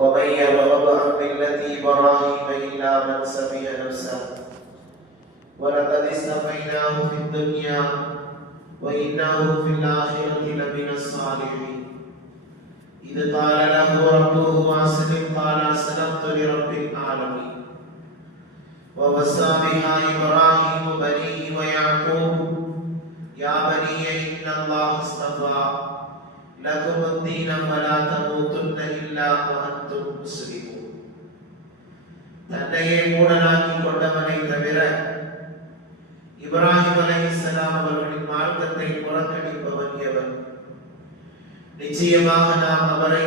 ومن يرغب عن ملة إبراهيم إلا من سفه نفسه ولقد اصطفيناه في الدنيا وإنه في الآخرة لمن الصالحين إذ قال له ربه أسلم قال أسلمت لرب العالمين ووصى بها إبراهيم بنيه ويعقوب يا بني إن الله اصطفى لكم الدين فلا تموتن إلا وأنتم مسلمون. தன்னையே மூடனாக்கி கொண்டவனை தவிர இப்ராஹிம் அலைஹிஸ்ஸலாம் அவர்களின் மார்க்கத்தை புறக்கணிப்பவன் எவன்? நிச்சயமாக நாம் அவரை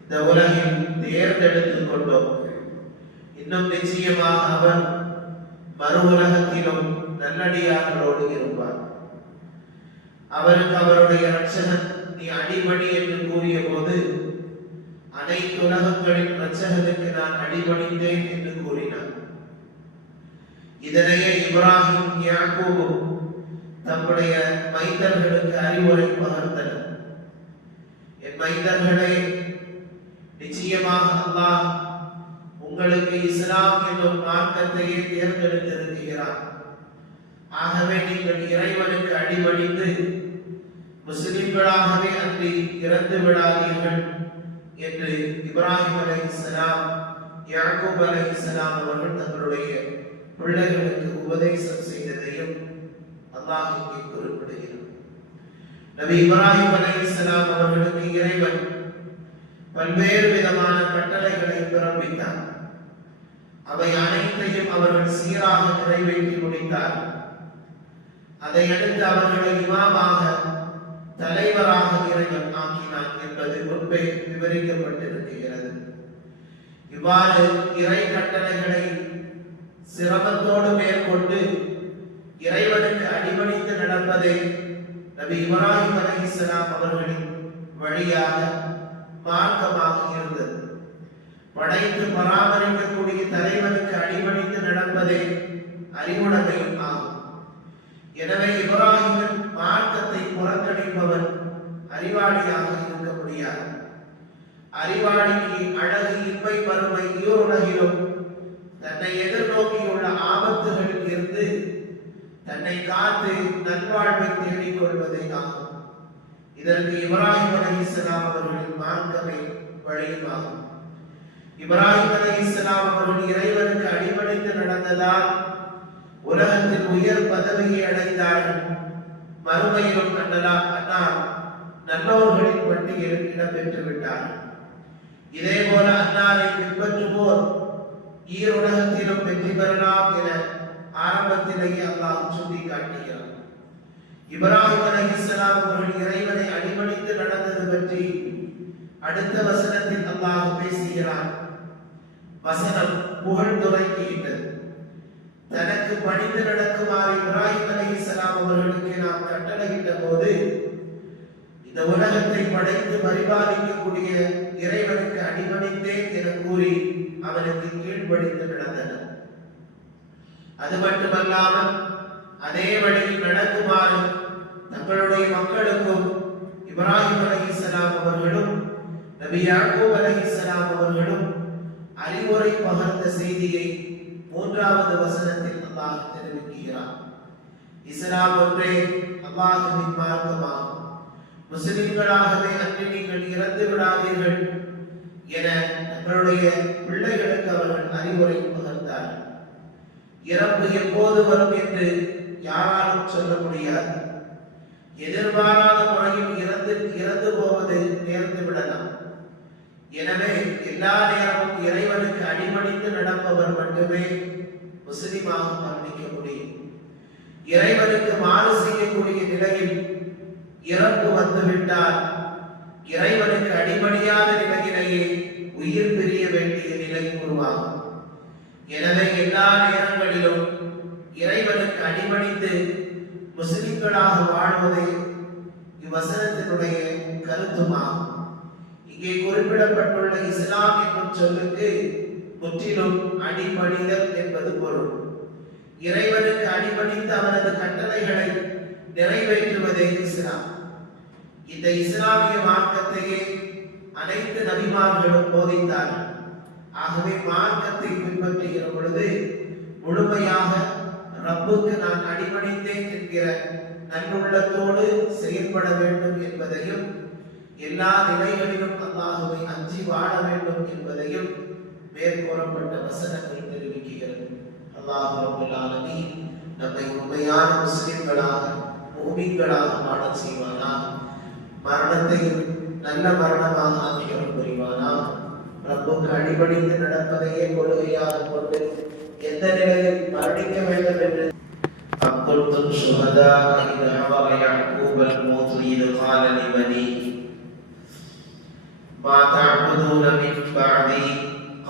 இந்த உலகில் தேர்ந்தெடுத்துக் கொண்டோம். இன்னும் நிச்சயமாக அவர் மறு உலகத்திலும் நல்லடியார்களோடு இருப்பார். அவருக்கு அவருடைய இரட்சகன் நீ அடிபணி என்று கூறிய போது அனைத்து உலகங்களின் இரட்சகனுக்கு நான் அடிபணிந்தேன் என்று கூறினார். இதனையே இப்ராஹிம் யாக்கூபும் தம்முடைய மைந்தர்களுக்கு அறிவுரை பகர்ந்தனர். என் மைந்தர்களே, நிச்சயமாக அல்லாஹ் உங்களுக்கு இஸ்லாம் என்னும் மார்க்கத்தையே தேர்ந்தெடுத்திருக்கிறார். ஆகவே நீங்கள் இறைவனுக்கு அடிபணிந்து முஸ்லிம்களாகவே அன்றி இறந்து விடாதீர்கள் என்று இப்ராஹிம் அலைஹிஸ்ஸலாம் யாக்கூப் அலைஹிஸ்ஸலாம் அவர்கள் தங்களுடைய பிள்ளைகளுக்கு உபதேசம் செய்ததையும் அல்லாஹ் இங்கே குறிப்பிடுகிறார். நபி இப்ராஹிம் அலைஹிஸ்ஸலாம் அவர்களுக்கு இறைவன் பல்வேறு விதமான கட்டளைகளை பிறப்பித்தார். அவை அனைத்தையும் அவர்கள் சீராக நிறைவேற்றி முடித்தார். அதை அடுத்து அவர்களை இமாமாக தலைவராக இறைவன் ஆக்கினான் என்பது முன்பே விவரிக்கப்பட்டிருக்கிறது. இவ்வாறு இறை கட்டளைகளை சிரமத்தோடு மேற்கொண்டு இறைவனுக்கு அடிபணிந்து நடப்பதே நபி இப்ராஹிம் அலைஹிஸ்ஸலாம் அவர்களின் வழியாக மார்க்கமாக இருந்தது. படைத்து பராமரிக்கக்கூடிய தலைவனுக்கு அடிபணிந்து நடப்பதே அறிவுடைமையும் ஆகும். எனவே இப்ராஹிமின் மார்க்கத்தை புறக்கணிப்பவன் அறிவாளியாக இருக்க முடியாது. அறிவாளிக்கு அழகு இன்பை வறுமை ஈருலகிலும் தன்னை எதிர்நோக்கியுள்ள ஆபத்துகளில் இருந்து தன்னை காத்து நல்வாழ்வை தேடிக் கொள்வதே ஆகும். இதற்கு இப்ராஹிம் அலைஹிஸ்ஸலாம் அவர்களின் மார்க்கமே வழியுமாகும். இப்ராஹிம் அலைஹிஸ்ஸலாம் அவர்கள் இறைவனுக்கு அடிபணிந்து நடந்ததால் உலகத்தில் உயர் பதவியை அடைந்தார்கள். மறுமையிலும் அன்னார் நல்லோர்களின் பட்டியலில் இடம்பெற்று விட்டார்கள். இதே போல அன்னாரை பின்பற்றுவோர் ஈருலகத்திலும் வெற்றி பெறலாம் என ஆரம்பத்திலேயே அல்லாஹ் சொல்லி காட்டுகிறார். இப்ராஹிம் அலைஹிஸ்ஸலாம் அவர்கள் இறைவனை அடிபணிந்து நடந்தது பற்றி அடுத்த வசனத்தில் அல்லாஹ் பேசுகிறார். வசனம் புகழ்ந்துரைக்கின்றது. தனக்கு பணிந்து நடக்குமாறு இப்ராஹிம் அலைஹிஸ்ஸலாம் அவர்களுக்கு நாம் கட்டளையிட்ட போது இந்த உலகத்தை படைத்து பரிபாலிக்கக்கூடிய இறைவனுக்கு அடிபணிந்தேன் என கூறி அவனுக்கு கீழ்ப்படிந்து நடந்தனர். அது மட்டுமல்லாமல் அதே வழியில் நடக்குமாறு தங்களுடைய மக்களுக்கும் இப்ராஹிம் அலைஹிஸ்ஸலாம் அவர்களும் நபி யாக்கூப் அலைஹிஸ்ஸலாம் அவர்களும் அறிவுரை பகர்ந்த செய்தியை 3வது வசனத்தில் அல்லாஹ் தெரிவிக்கிறார். இஸ்லாம் ஒன்றே அல்லாஹ்வின் மார்க்கமாகும். முஸ்லிம்களாகவே அன்றி நீங்கள் இறந்து விடாதீர்கள் என தங்களுடைய பிள்ளைகளுக்கு அவர்கள் அறிவுரை பகர்ந்தார்கள். இறப்பு எப்போது வரும் என்று யாராலும் சொல்ல முடியாது. எதிர்பாராத முறையில் இறந்து போவது நேர்ந்து விடலாம். எனவே எல்லா நேரமும் இறைவனுக்கு அடிபணிந்து நடப்பவர் மட்டுமே முஸ்லிமாக மரணிக்க முடியும். இறைவனுக்கு மாறு செய்யக்கூடிய நிலையில் இறப்பு வந்துவிட்டால் இறைவனுக்கு அடிபணியாத நிலையிலேயே உயிர் பிரிய வேண்டிய நிலை உருவாகும். எனவே எல்லா நேரங்களிலும் இறைவனுக்கு அடிபணிந்து முஸ்லிம்களாக வாழ்வதே இவ்வசனத்தினுடைய கருத்துமாகும். இங்கே குறிப்பிடப்பட்டுள்ள இஸ்லாம் என்னும் சொல்லுக்கு முற்றிலும் அடிபணிதல் என்பது பொருள். இறைவனுக்கு அடிபணிந்து அவனது கட்டளைகளை நிறைவேற்றுவதே இஸ்லாம். இந்த இஸ்லாமிய மார்க்கத்தையே அனைத்து நபிமார்களும் போதித்தார்கள். ஆகவே மார்க்கத்தை பின்பற்றுகிற பொழுது முழுமையாக ரப்புக்கு நான் அடிபணித்தேன் என்கிற நல்லுள்ளத்தோடு செயல்பட வேண்டும் என்பதையும், எல்லா நிலைகளிலும் அல்லாஹ்வை அஞ்சி வாழ வேண்டும் என்பதையும் மேற்கூறப்பட்ட வசனங்கள் தெரிவிக்கிறது. அல்லாஹ் ரப்பல் ஆலமீன் நம்மை உண்மையான முஸ்லிம்களாக முஃமின்களாக வாழச் செய்வானாக. மரணத்தையும் நல்ல மரணமாக ஆக்கியவர் புரிவானாக. ரப்புக்கு அடிபணிந்து நடப்பதையே கொள்கையாக கொண்டு எந்த நிலையில் மரணிக்க வேண்டும் என்று أَكُنْتُمْ شُهَدَاءَ إِذْ حَضَرَ يَعْقُوبَ الْمَوْتُ إِذْ قَالَ لِبَنِيهِ مَا تَعْبُدُونَ مِن بَعْدِي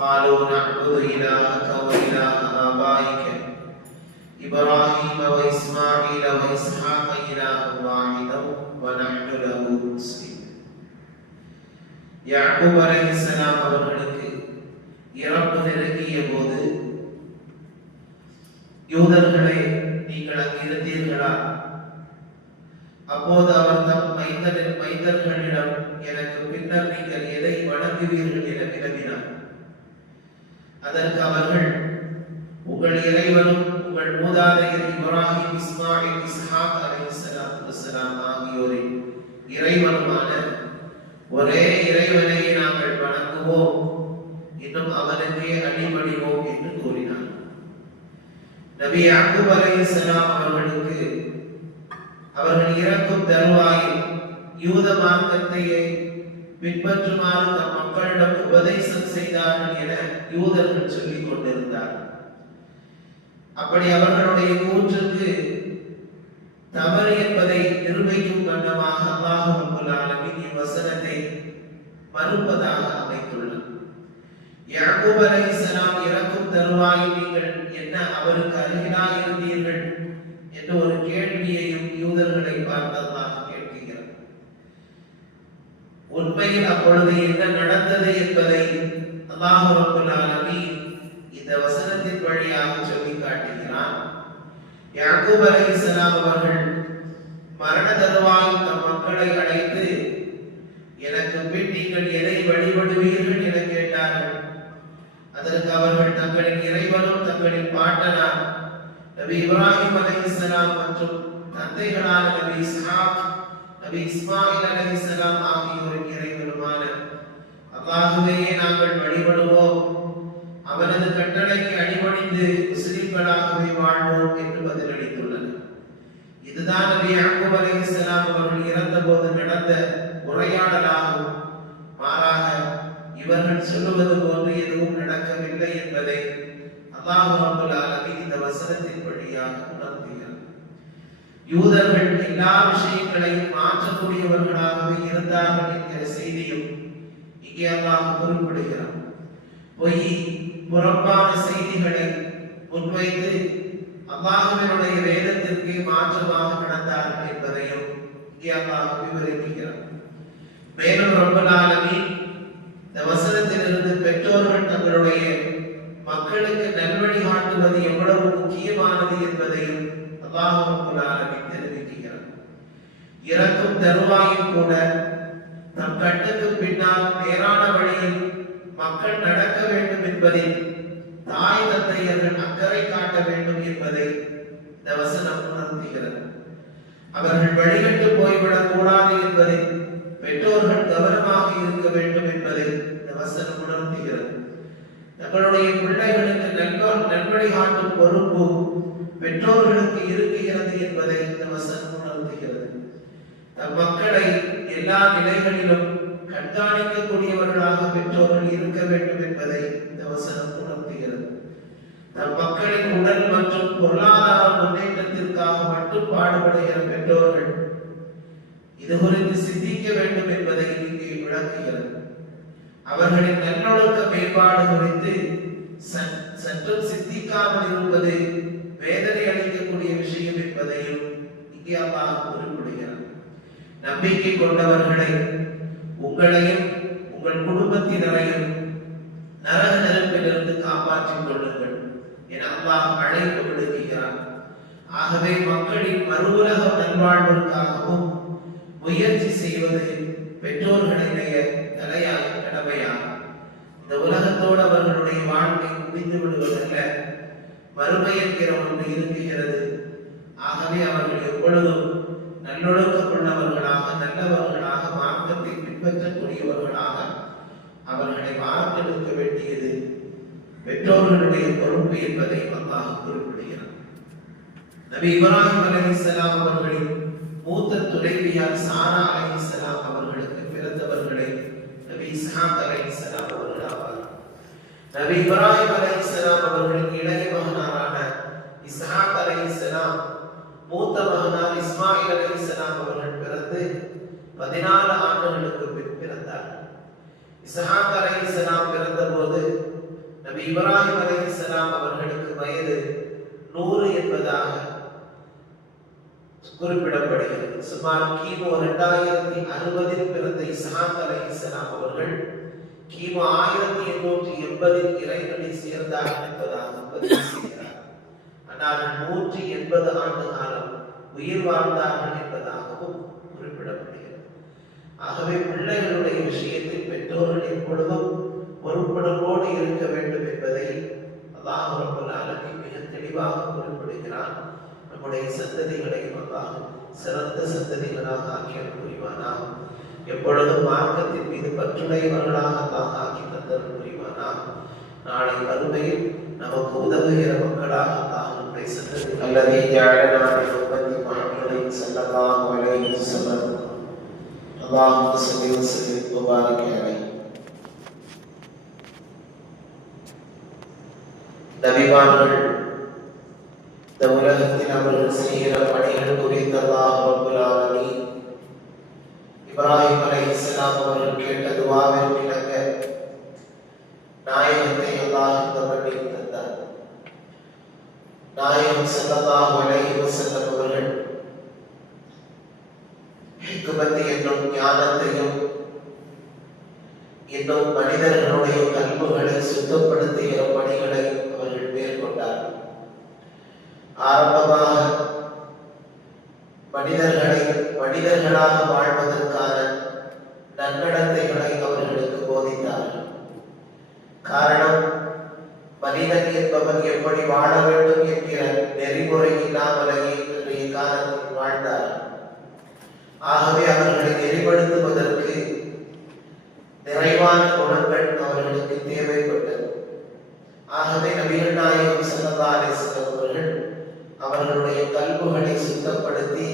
قَالُوا نَعْبُدُ إِلَٰهَكَ وَإِلَٰهَ آبَائِكَ إِبْرَاهِيمَ وَإِسْمَاعِيلَ وَإِسْحَاقَ إِلَٰهًا وَاحِدًا وَنَحْنُ لَهُ مُسْلِمُونَ. யாக்கூப் அலைஹிஸ்ஸலாம் அவர்களுக்கு இறப்பு நெருங்கிய போது, யூதர்களே நீங்கள் அங்கு இருந்தீர்களா? அப்போது அவர் தம் மைந்தர்களிடம், எனக்கு பின்னர் நீங்கள் எதை வணங்குவீர்கள் என வினவினார். அதற்கு அவர்கள், உங்கள் இறைவனும் உங்கள் மூதாதையர் இப்ராஹிம், இஸ்மாயில், இஸ்ஹாக் அலைஹிஸ்ஸலாத்து வஸ்ஸலாம் ஆகியோரின் இறைவனுமான ஒரே இறைவனை நாங்கள் வணங்குவோம், இன்னும் அவனுக்கே அடிபணிவோம் என்று கூறினார். நபி யாக்கூப் அலைஹிஸ்ஸலாம் அவர்களுக்கு அவர்கள் இறக்கும் தருவாயில் யூத மார்க்கத்தையே பின்பற்றுமாறு தம் மக்களிடம் உபதேசம் செய்தார்கள் என யூதர்கள் சொல்லிக் கொண்டிருந்தார்கள். அப்படி அவர்களுடைய கூற்றுக்கு தவறு என்பதை நிரூபிக்கும் வண்ணமாக அல்லாஹ் ரப்பல் ஆலமீன் இவ்வசனத்தை மறுப்பதாக அமைத்துள்ளார். யாக்கூப் அலைஹிஸ்ஸலாம் இறக்கும் தருவாயில் நீங்கள் என்ன அவருக்கு அருகிலாக இருந்தீர்கள் என்று ஒரு கேள்வியையும் யூதர்களை பார்த்து அல்லாஹ் கேட்கிறார். உண்மையில் அப்பொழுது என்ன நடந்தது என்பதை அல்லாஹ் ரப்பல் ஆலமீன் இந்த வசனத்தின் வழியாக சொல்லி காட்டுகிறான். யாக்கூப் அலைஹிஸ்ஸலாம் அவர்கள் மரண தருவாயில் தம் மக்களை அழைத்து, எனக்கு பின் நீங்கள் எதை வழிபடுவீர்கள் என கேட்டார்கள். அதற்கு அவர்கள் தங்களின் இறைவனும் தங்களின் பாட்டனார் நபி இப்ராஹிம் அலைஹிஸ்ஸலாம் மற்றும் தந்தைகளான நபி இஸ்ஹாக், நபி இஸ்மாயில் அலைஹிஸ்ஸலாம் ஆகியோரின் இறைவனுமான அல்லாஹ்வையே நாங்கள் வழிபடுவோம், அவனது கட்டளைக்கு அடிபணிந்து முஸ்லிம்களாகவே வாழ்வோம் என்று பதிலளித்துள்ளனர். இதுதான் நபி யாக்கூப் அலைஹிஸ்ஸலாம் அவர்கள் இறந்த போது நடந்த உரையாடலாகும். மாறாக இவர்கள் சொல்லுவது போன்று எதுவும் நடக்கவில்லை என்பதை அல்லாஹ் ரப்பல் ஆலமீன் இந்த வசனத்தின் வழியாக உணர்த்துகிறார். யூதர்கள் எல்லா விஷயங்களையும் மாற்றக்கூடியவர்களாகவே இருந்தார்கள் என்கிற செய்தியும் இங்கே அல்லாஹ் குறிப்பிடுகிறார். பொய் புறம்பான செய்திகளை முன்வைத்து அல்லாஹ்வினுடைய வேதத்திற்கு மாற்றமாக நடந்தார்கள் என்பதையும் இங்கே அல்லாஹ் விவரிக்கிறார். மேலும் ரப்பல் ஆலமீன் இந்த வசனத்திலிருந்து பெற்றோர்கள் தங்களுடைய மக்களுக்கு நல்வழி காட்டுவது எவ்வளவு முக்கியமானது என்பதையும் அல்லாஹ் ரப்பல் ஆலமீன் தெரிவிக்கிறார். இறக்கும் தருவாயில் கூட தம் கட்டுக்கு பின்னால் நேரான வழியில் மக்கள் நடக்க வேண்டும் என்பதில் தாய் தந்தையர்கள் அக்கறை காட்ட வேண்டும் என்பதை இந்த வசனம் உணர்த்துகிறது. அவர்கள் வழிகட்டு போய்விடக் கூடாது என்பதில் பெற்றோர்கள் கவனமாக இருக்க வேண்டும் என்பதை இந்த வசனம் உணர்த்துகிறது. தங்களுடைய பிள்ளைகளுக்கு நல்வழி காட்டும் பொறுப்பு பெற்றோர்களுக்கு இருக்கிறது என்பதை இந்த வசனம் உணர்த்துகிறது. தம் மக்களை எல்லா நிலைகளிலும் கண்காணிக்கக்கூடியவர்களாக பெற்றோர்கள் இருக்க வேண்டும் என்பதை இந்த வசனம் உணர்த்துகிறது. தம் மக்களின் உடல் மற்றும் பொருளாதார முன்னேற்றத்திற்காக மட்டும் பாடுபடுகிற பெற்றோர்கள் இது குறித்து சிந்திக்க வேண்டும் என்பதை இங்கே விளக்குகிறது. அவர்களின் நல்லொழுக்க மேம்பாடு குறித்து சற்றும் சிந்திக்காமல் இருப்பது வேதனை அளிக்கக்கூடிய விஷயம் என்பதையும் இங்கே அல்லாஹ் குறிப்பிடுகிறார். நம்பிக்கை கொண்டவர்களை, உங்களையும் உங்கள் குடும்பத்தினரையும் நரக நெருப்பிலிருந்து காப்பாற்றிக் கொள்ளுங்கள் என அல்லாஹ் அழைப்பு விடுக்கிறார். ஆகவே மக்களின் மறுவுலக நல்வாழ்விற்காகவும் முயற்சி செய்வது பெற்றோர்களுடைய தலையாகும். உலகத்தோடு அவர்களுடைய வாழ்க்கை முடிந்து விடுவதல்ல, மறுமை என்கிற ஒன்று இருக்குகிறது. ஆகவே அவர்கள் எப்பொழுதும் நல்லொழுக்கம் உள்ளவர்களாக, நல்லவர்களாக, மார்க்கத்தை பின்பற்றக்கூடியவர்களாக அவர்களை வார்த்தெடுக்க வேண்டியது பெற்றோர்களுடைய பொறுப்பு என்பதை அல்லாஹ் குறிப்பிடுகிறார். நபி இப்ராஹிம் அலைஹிஸ்ஸலாம் அவர்களின் மூத்த துணைவியார் சாரா அலைஹிஸ்ஸலாம் அவர்களுக்கு பிறந்தவர்களை நபி இஸ்ஹாக் அலைஹிஸ்ஸலாம் அவர்கள் ஆவார். நபி இப்ராஹிம் அலைஹிஸ்ஸலாம் அவர்களின் இளைய மகனாரான இஸ்ஹாக் அலைஹிஸ்ஸலாம் மூத்த மகனார் இஸ்மாயில் அலைஹிஸ்ஸலாம் அவர்கள் பிறந்து 14 ஆண்டுகளுக்கு பின் பிறந்தார். இஸ்ஹாக் அலைஹிஸ்ஸலாம் பிறந்தபோது நபி இப்ராஹிம் அலைஹிஸ்ஸலாம் அவர்களுக்கு வயது 100 என்பதாக குறிப்பிடப்படுகிறது. சுமார் கிமு 2060 பிறந்த இஸ்ஹாக் அலைஹிஸ்ஸலாம் அவர்கள் கிமு 1880 இறைவனை சேர்ந்தார்கள் என்பதாக பதிவு செய்கிறார். ஆனால் 180 ஆண்டு காலம் உயிர் வாழ்ந்தார்கள் என்பதாகவும் குறிப்பிடப்படுகிறது. ஆகவே பிள்ளைகளுடைய விஷயத்தில் பெற்றோர்கள் எப்பொழுதும் பொறுப்புணர்வோடு இருக்க வேண்டும் என்பதை அல்லாஹ் ரப்பல் ஆலமீன் மிக தெளிவாக குறிப்பிடுகிறான். நம்முடைய சந்ததிகளை அல்லாஹ் சிறந்த சந்ததிகளாக ஆக்கியல் புரிவானாக. எப்பொழுதும் மார்க்கத்தின் மீது பற்றுடையவர்களாக அல்லாஹ் ஆக்கி தந்தல் புரிவானாக. நாளை மறுமையில் நமக்கு உதவுகிற மக்களாக அல்லாஹ் நம்முடைய சந்ததி அல்லது ஜஅலனா மின் உம்மத்தி முஹம்மதின் ஸல்லல்லாஹு அலைஹி வஸல்லம். அல்லாஹும்ம ஸல்லி வ ஸல்லிம் வ பாரிக் அலைஹி. நபிமார்கள் இந்த உலகத்தில் அவர்கள் செய்கிற பணிகள் குறித்து அல்லாஹ் ரப்பல் ஆலமீன் இப்ராஹிம் அலைஹிஸ்ஸலாம் அவர்கள் கேட்ட துஆவிற்கு இணங்க நாயகத்தை அல்லாஹ் இந்த மண்ணில் தந்தார். நாயகம் ஸல்லல்லாஹு அலைஹி வஸல்லம் அவர்கள் ஹிக்மத் என்னும் ஞானத்தையும் இன்னும் மனிதர்களுடைய கல்புகளை சுத்தப்படுத்துகிற பணிகளை அவர்கள் மேற்கொண்டார். ஆரம்பமாக மனிதர்களாக வாழ்வதற்கான நன்னடத்தைகளை அவர்களுக்கு போதித்தார்கள். காரணம், மனிதன் என்பவன் எப்படி வாழ வேண்டும் என்கிற நெறிமுறை இல்லாமலேயே இன்றைய காலத்தில் வாழ்ந்தார். ஆகவே அவர்களை நெறிப்படுத்துவதற்கு நிறைவான குணங்கள் அவர்களுக்கு தேவைப்பட்டது. ஆகவே நபிகள் நாயகம் ஸல்லல்லாஹு அலைஹி வஸல்லம் அவர்கள் அவர்களுடைய கல்புகளை சுத்தப்படுத்தி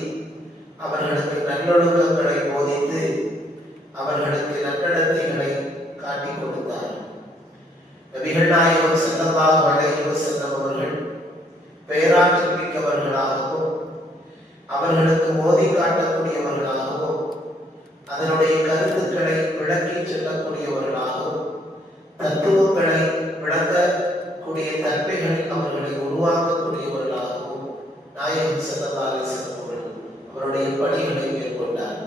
அவர்களுக்கு நல்லொழுக்கங்களை போதித்து அவர்களுக்கு நன்னடத்தைகளை காட்டிக் கொடுத்தார். நபிகள் நாயகம் ஸல்லல்லாஹு அலைஹி வஸல்லம் அவர்கள் பேராற்றல் மிக்கவர்களாகவும் அவர்களுக்கு மோதி காட்டக்கூடியவர்களாகவும் அதனுடைய கருத்துக்களை விளக்கி சொல்லக்கூடியவர்களாகவும் தத்துவங்களை விளக்கக்கூடிய தன்மைகளில் அவர்களை உருவாக்கக்கூடியவர்களாகவும் நாயகம் ஸல்லல்லாஹு அலைஹி வஸல்லம் அவருடைய பணிகளை மேற்கொண்டார்.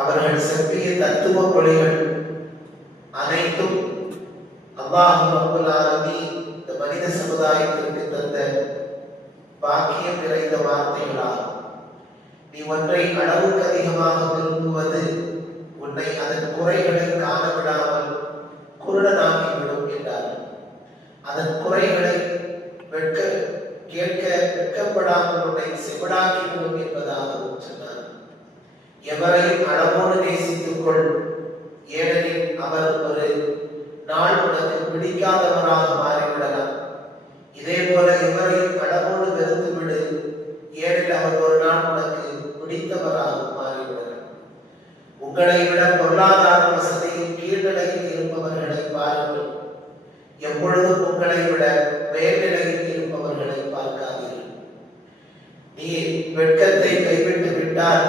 அவர்கள் செப்பிய தத்துவ பணிகள் அனைத்தும் அல்லாஹ் ரப்பல் ஆலமீன் இந்த மனித சமுதாயத்திற்கு தந்த பாக்கியம் நிறைந்த வார்த்தைகளாகும். நீ ஒன்றை அளவுக்கு அதிகமாக விரும்புவது உன்னை அதன் குறைகளை காண விடாமல் குருடனாக்கிவிடும் என்றார். அதன் குறைகளை கேட்க வெட்கப்படாமல் உன்னை செவிடாக்கிவிடும் என்பதாகவும் சொன்னார். எவரையும் அளவோடு நேசித்துக் கொள், ஏனெனில் அவர் ஒரு நாள் உனக்கு பிடிக்காதவராக மாறிவிடலாம். இதே போல எவரையும் அளவோடு வெறுத்து விடு, ஏனெனில் அவர் ஒரு நாள் உனக்கு பிடித்தவராக மாறிவிடலாம். உங்களை விட பொருளாதார வசதியில் கீழ்நிலையில் இருப்பவர்களை பாருங்கள், எப்பொழுதும் உங்களை விட மேல்நிலையில் இருப்பவர்களை பார்க்காதீர்கள். நீ வெட்கத்தை கைவிட்டு விட்டால்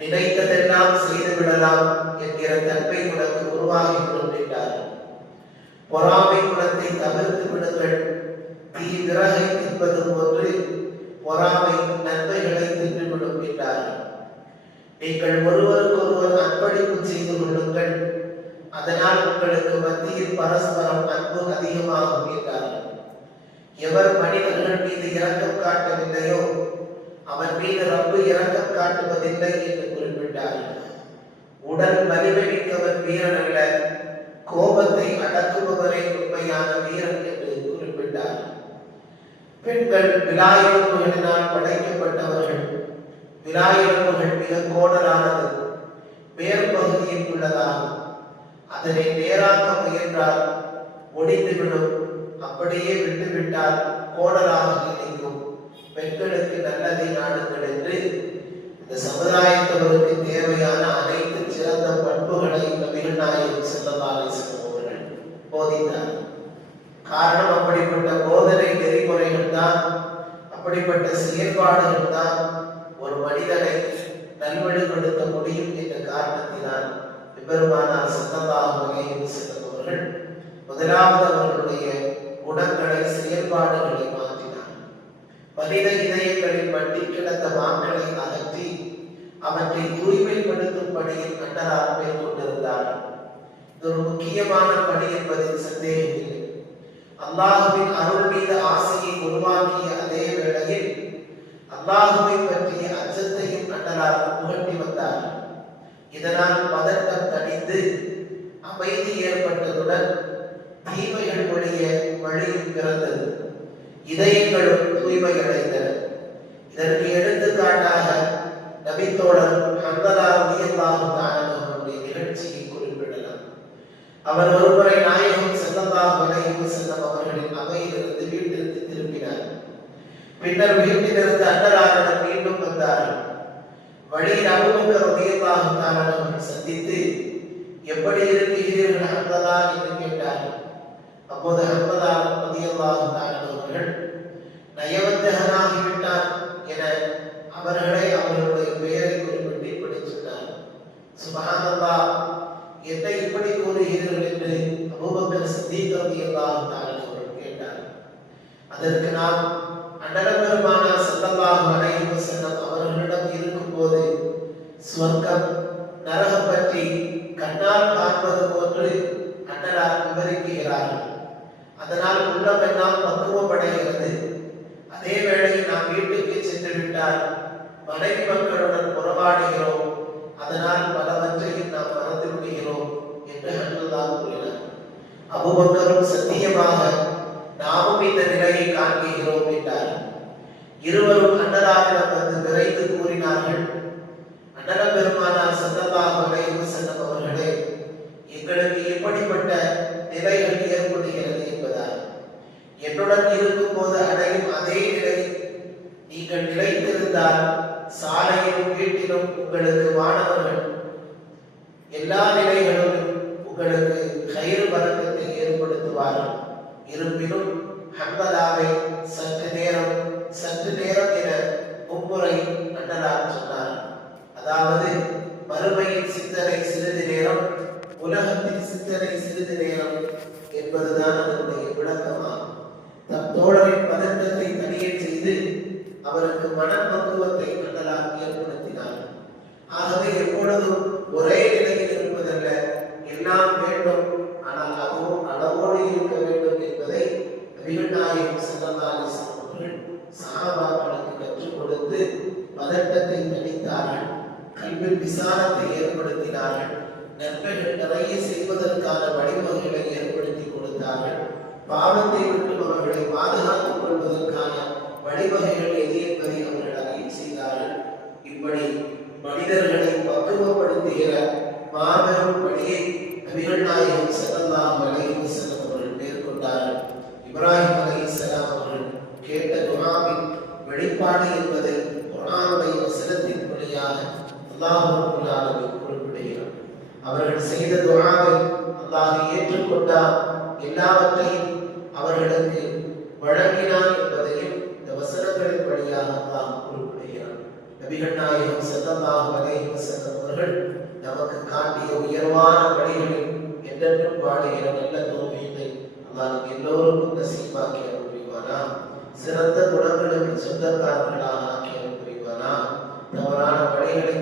நினைத்ததெல்லாம் செய்து விடலாம் என்கிற தன்மை உனக்கு உருவாகிவிடும் என்றார். பொறாமை குணத்தை தவிர்த்து விடுங்கள், தீ விறகை தின்பது போன்று பொறாமை நன்மைகளை தின்றுவிடும் என்றார். நீங்கள் ஒருவருக்கொருவர் அர்ப்பணிப்பு செய்து கொள்ளுங்கள், அதனால் உங்களுக்கு மத்தியில் பரஸ்பரம் அன்பு அதிகமாகும் என்றார். எவர் மனிதர்கள் மீது இரக்கம் காட்டவில்லையோ அவன் மீது ரப்பு இரக்கம் காட்டுவதில்லை என்று குறிப்பிட்டார். உடல் வலிமை மிக்கவன் வீரன் அல்ல, கோபத்தை அடக்குபவர் வீரன் என்று குறிப்பிட்டார். பெண்கள் விலாயெலும்புகளினால் படைக்கப்பட்டவர்கள். விலாயெலும்புகள் மிக கோணலானது, மேற்பகுதியில் உள்ளதாகும். அதனை நேராக்க முயன்றால் ஒடிந்துவிடும், அப்படியே விட்டுவிட்டால் கோணலாக நீடிக்கும். பெண்களுக்கு நல்லதை நாடுங்கள் என்று இந்த சமுதாயத்தவருக்கு தேவையான அனைத்து சிறந்த பண்புகளை நபிகள் நாயகம் ஸல்லல்லாஹு அலைஹி வஸல்லம் அவர்கள் போதித்தார். காரணம், அப்படிப்பட்ட போதனை நெறிமுறைகள் தான், அப்படிப்பட்ட செயல்பாடுகள் தான் ஒரு மனிதனை நல்வழிப்படுத்த முடியும் என்ற காரணத்தினால் பெருமானார் ஸல்லல்லாஹு அலைஹி வஸல்லம் அவர்கள் முதலாவது அவர்களுடைய குணங்களை, செயல்பாடுகளை மாற்றினார். மனித இதயங்களில் மண்டி கிடந்த மாக்களை அகற்றி அவற்றை தூய்மைப்படுத்தும் பணியில் அன்னரார் மேற்கொண்டிருந்தார். இது ஒரு முக்கியமான பணி என்பதில் சந்தேகமில்லை. அல்லாஹுவின் அருள் மீது ஆசையை உருவாக்கிய அதே வேளையில் அல்லாஹுவை பற்றிய அச்சத்தையும் அன்னரார் புகட்டி வந்தார். இதனால் பதட்டம் தணிந்து அமைதி ஏற்பட்டதுடன் தீமைகள் ஒழிய வழியும் பிறந்தது, இதயங்களும் தூய்மை அடைந்தன. இதற்கு எடுத்துக்காட்டாக நபித்தோழர் ஹன்தலா ரலியல்லாஹு தஆலா அவருடைய நிகழ்ச்சியை குறிப்பிடலாம். அவர் ஒருமுறை நாயகம் ஸல்லல்லாஹு அலைஹி வஸல்லம் அவர்களின் அவையிலிருந்து வீட்டிற்கு திரும்பினார். பின்னர் வீட்டிலிருந்து அன்னராரிடம் மீண்டும் வந்தார்கள். வழியில் அபூபக்கர் ரலியல்லாஹு தஆலா அவர்கள் சந்தித்து, எப்படி இருக்கிறீர்கள் ஹன்தலா என்று கேட்டார்கள். அப்போது ஹன்தலா ரலியல்லாஹு தஆலா அவர்கள் நயவஞ்சகனாகிவிட்டார் என அவர்களே அவர்களுடைய பெயரை குறிப்பிட்டு இப்படி சொன்னார். சுப்ஹானல்லாஹ், என்ன இப்படி கூறுகிறீர்கள் என்று அபூபக்கர் சித்தீக் ரலியல்லாஹு தஆலா அவர்கள் கேட்டார். அதற்கு நாம் அண்ணல் பெருமானார் ஸல்லல்லாஹு அலைஹி வஸல்லம் அவர்களிடம் இருக்கும்போது சொர்க்கம் நரகம் பற்றி கண்ணால் காண்பது போன்று அண்ணலார் விவரிக்கிறார்கள். அதனால் உள்ளமெல்லாம் பக்குவமடைகிறது. அதே வேளையில் நாம் வீட்டுக்கு சென்று விட்டால் மனைவி மக்களுடன் புறவாடுகிறோம். அதனால் பலவற்றையும் நாம் மறந்து விடுகிறோம் என்று அண்ணலார் கூறினார். அபூபக்கரும் சத்தியமாக நாமும் இந்த நிலையை காண்கிறோம் என்றார். இருவரும் அண்ணலாரிடம் வந்து விரைந்து கூறினார்கள், அண்ணல் பெருமானார் ஸல்லல்லாஹு அலைஹி வஸல்லம் அவர்களே, எங்களுக்கு எப்படிப்பட்ட நிலைகள் ஏற்படுகிறது என்பதால் என்னுடன் இருக்கும் போது அடையும் அதே நிலை நீங்கள் நிலைத்திருந்தால் சாலையிலும் வீட்டிலும் உங்களுக்கு மாணவர்கள் எல்லா நிலைகளிலும் உங்களுக்கு கயிறு பறக்கத்தை ஏற்படுத்துவார்கள். இருப்பினும் ஹன்தலாவை சற்று நேரம் என மும்முறை அண்ணலார் சொன்னார். அதாவது மறுமையின் சிந்தனை சிறிது நேரம், உலகத்தின் சிந்தனை சிறிது நேரம் என்பதுதான் அதனுடைய விளக்கமாகும். தம் தோழரின் பதற்றத்தை தணியச் செய்து அவருக்கு மனப்பக்குவத்தை அண்ணலார் ஏற்படுத்தினார். ஆகவே எப்பொழுதும் ஒரே நிலையில் இருப்பதல்ல, எல்லாம் வேண்டும், ஆனால் அதுவும் அளவோடு இருக்க வேண்டும் என்பதை நபிகள் நாயகம் ஸல்லல்லாஹு அலைஹி வஸல்லம் அவர்கள் சஹாபாக்களுக்கு கற்றுக் கொடுத்து பதட்டத்தை தணித்தார்கள். கல்வியில் விசாலத்தை ஏற்படுத்தினார்கள். நன்மைகள் நிறைய செய்வதற்கான வழிமுறைகளை ஏற்படுத்தி கொடுத்தார்கள். பாவத்தை விட்டு அவர்களை பாதுகாத்துக் கொள்வதற்கான வழிவகைகள் எது என்பதை அவர்கள் அறிய செய்தார்கள். இப்படி மனிதர்களை பக்குவப்படுத்துகிற மாபெரும் பணியை நபிகள் நாயகம் ஸல்லல்லாஹு அலைஹி வஸல்லம் அவர்கள் மேற்கொண்டார்கள். இப்ராஹிம் அலைஹிஸ்ஸலாம் அவர்கள் கேட்ட துஆவின் வெளிப்பாடு என்பதை குர்ஆனுடைய வசனத்தின் வழியாக அல்லாஹ் ரப்பல் ஆலமீன் குறிப்பிடுகிறார். அவர்கள் செய்த துஆவை அல்லாஹ் ஏற்றுக்கொண்டார், எல்லாவற்றையும் அவர்களுக்கு வழங்கினார் என்பதையும் இந்த வசனங்களின் வழியாக அல்லாஹ் குறிப்பிடுகிறார். நபிகள் நாயகம் ஸல்லல்லாஹு அலைஹி வஸல்லம் அவர்கள் நமக்கு காட்டிய உயர்வான வழிகளில் என்றென்றும் வாழுகிற நல்ல தௌஃபீகை அல்லாஹ் எல்லோருக்கும் நசீபாக்கி அருள் புரிவானா. சிறந்த குணங்களுக்கு சொந்தக்காரர்களாக ஆக்கி அருள் புரிவானா. தவறான வழிகளை